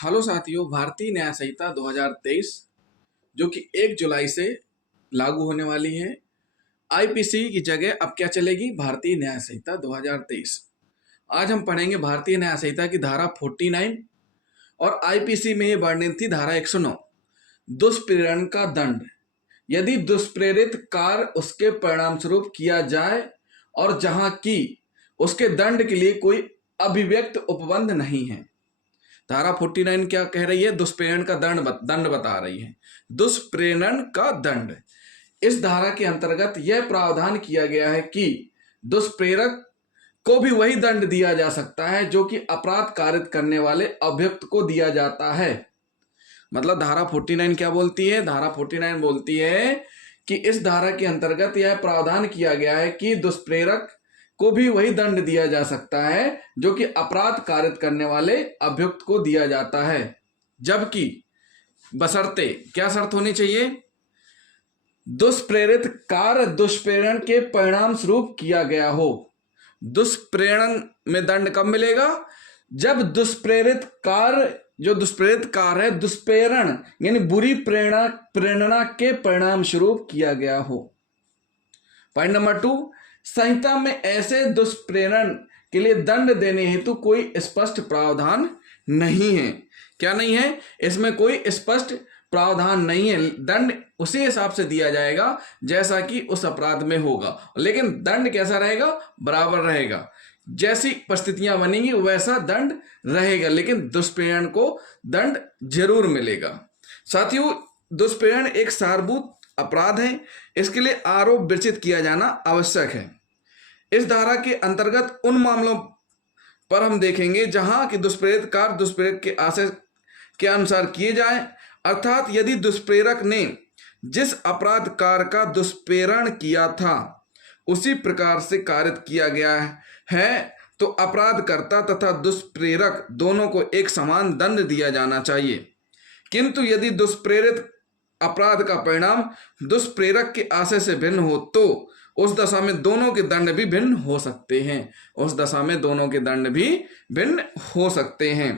Hello साथियों, भारतीय न्याय संहिता 2023 जो कि 1 जुलाई से लागू होने वाली है। आईपीसी की जगह अब क्या चलेगी? भारतीय न्याय संहिता 2023। आज हम पढ़ेंगे भारतीय न्याय संहिता की धारा 49 और आईपीसी में ये वर्णित थी धारा 109, दुष्प्रेरण का दंड। यदि दुष्प्रेरित कार्य उसके परिणाम स्वरूप किया जाए और जहां की उसके दंड के लिए कोई अभिव्यक्त उपबंध नहीं है। धारा 49 क्या कह रही है? दुष्प्रेरण का दंड बता रही है। दुष्प्रेरण का दंड, इस धारा के अंतर्गत यह प्रावधान किया गया है कि दुष्प्रेरक को भी वही दंड दिया जा सकता है जो कि अपराध कारित करने वाले अभियुक्त को दिया जाता है। मतलब धारा 49 क्या बोलती है? धारा 49 बोलती है कि इस धारा के अंतर्गत यह प्रावधान किया गया है कि दुष्प्रेरक को भी वही दंड दिया जा सकता है जो कि अपराध कारित करने वाले अभियुक्त को दिया जाता है, जबकि बशर्ते क्या शर्त होनी चाहिए? दुष्प्रेरित कार्य दुष्प्रेरण के परिणाम स्वरूप किया गया हो। दुष्प्रेरण में दंड कब मिलेगा? जब दुष्प्रेरित कार्य, जो दुष्प्रेरित कार्य है, दुष्प्रेरण यानी बुरी प्रेरणा के परिणाम स्वरूप किया गया हो। पॉइंट नंबर 2, संहिता में ऐसे दुष्प्रेरण के लिए दंड देने हेतु कोई स्पष्ट प्रावधान नहीं है। क्या नहीं है? इसमें कोई स्पष्ट प्रावधान नहीं है। दंड उसी हिसाब से दिया जाएगा जैसा कि उस अपराध में होगा, लेकिन दंड कैसा रहेगा? बराबर रहेगा। जैसी परिस्थितियां बनेंगी वैसा दंड रहेगा, लेकिन दुष्प्रेरण को दंड जरूर मिलेगा। साथियों, दुष्प्रेरण एक सारभूत अपराध है, इसके लिए आरोप विरचित किया जाना आवश्यक है। इस धारा के अंतर्गत उन मामलों पर हम देखेंगे जहां कि दुष्प्रेरित कार्य दुष्प्रेरक के आशय के अनुसार किए जाए, अर्थात यदि दुष्प्रेरक ने जिस अपराध कार्य का दुष्प्रेरण किया था उसी प्रकार से कारित किया गया है तो अपराधकर्ता तथा दुष्प्रेरक दोनों को एक समान दंड दिया जाना चाहिए। किंतु यदि दुष्प्रेरित अपराध का परिणाम दुष्प्रेरक के आशय से भिन्न हो तो उस दशा में दोनों के दंड भी भिन्न हो सकते हैं। उस दशा में दोनों के दंड भी भिन्न हो सकते हैं।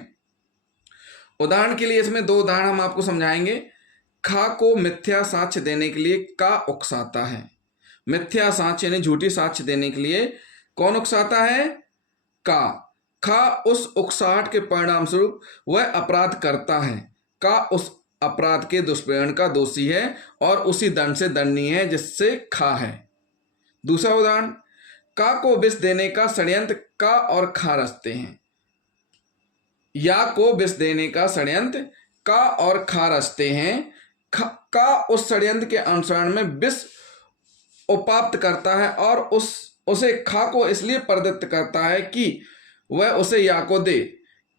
उदाहरण के लिए इसमें 2 उदाहरण हम आपको समझाएंगे। खा को मिथ्या साक्ष्य देने के लिए का उकसाता है। मिथ्या साक्ष्य यानी झूठी साक्ष्य देने के लिए कौन उकसाता है? का। खा उस उकसाहट के परिणाम स्वरूप वह अपराध करता है। का उस अपराध के दुष्प्रेरण का दोषी है और उसी दंड से दंडनीय है जिससे खा है। दूसरा उदाहरण, का को विष देने का षड्यंत्र का और खा रचते हैं। या को विष देने का षड्यंत्र का और खा रचते हैं। का उस षड्यंत्र के अनुसरण में विष उपाप्त करता है और उसे खा को इसलिए प्रदत्त करता है कि वह उसे या को दे।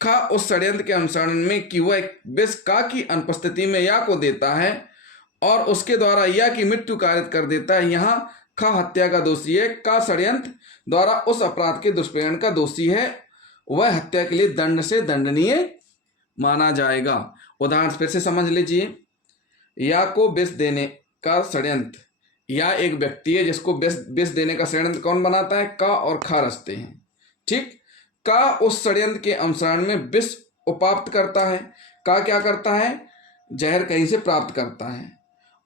खा उस षड्यंत्र के अनुसरण में कि वह विष का की अनुपस्थिति में या को देता है और उसके द्वारा या की मृत्यु कारित कर देता है। यहाँ खा हत्या का दोषी है, का षड्यंत्र द्वारा उस अपराध के दुष्प्रेरण का दोषी है, वह हत्या के लिए दंड से दंडनीय माना जाएगा। उदाहरण फिर से समझ लीजिए। या को विष देने का षड्यंत्र, या एक व्यक्ति है जिसको विष देने का षड्यंत्र कौन बनाता है? का और खा रचते हैं। ठीक। का उस षड्यंत्र के अनुसरण में विष उपाप्त करता है। का क्या करता है? जहर कहीं से प्राप्त करता है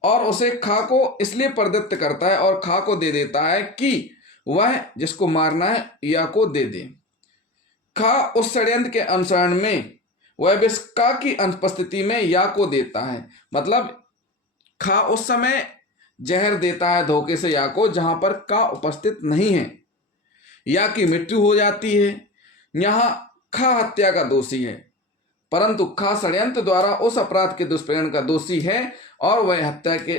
और उसे खा को इसलिए प्रदत्त करता है और खा को दे देता है कि वह जिसको मारना है या को दे दे। खा उस षड्यंत्र के अनुसरण में वह विष का की अनुपस्थिति में या को देता है। मतलब खा उस समय जहर देता है धोखे से या को जहां पर का उपस्थित नहीं है। या की मृत्यु हो जाती है। यहां खा हत्या का दोषी है, परंतु खा षड्यंत्र द्वारा उस अपराध के दुष्प्रेरण का दोषी है और वह हत्या के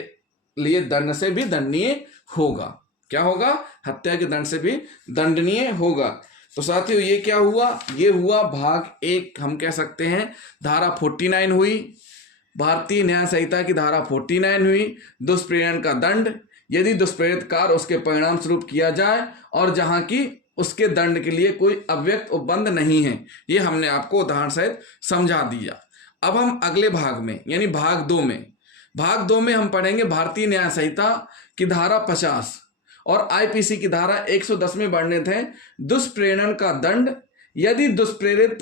लिए दंड से भी दंडनीय होगा। क्या होगा? हत्या के दंड से भी दंडनीय होगा। तो साथियों, ये क्या हुआ? ये हुआ भाग 1, हम कह सकते हैं धारा 49 हुई। भारतीय न्याय संहिता की धारा 49 हुई, दुष्प्रेरण का दंड। यदि दुष्प्रेरित कार्य उसके परिणाम स्वरूप किया जाए और जहां की उसके दंड के लिए कोई अव्यक्त उपबंध नहीं है। ये हमने आपको उदाहरण सहित समझा दिया। अब हम अगले भाग में यानी भाग 2 में हम पढ़ेंगे भारतीय न्याय संहिता की धारा 50 और आईपीसी की धारा 110 में वर्णित है दुष्प्रेरण का दंड। यदि दुष्प्रेरित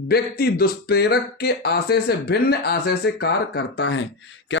व्यक्ति दुष्प्रेरक के आशय से भिन्न आशय से कार्य करता है। क्या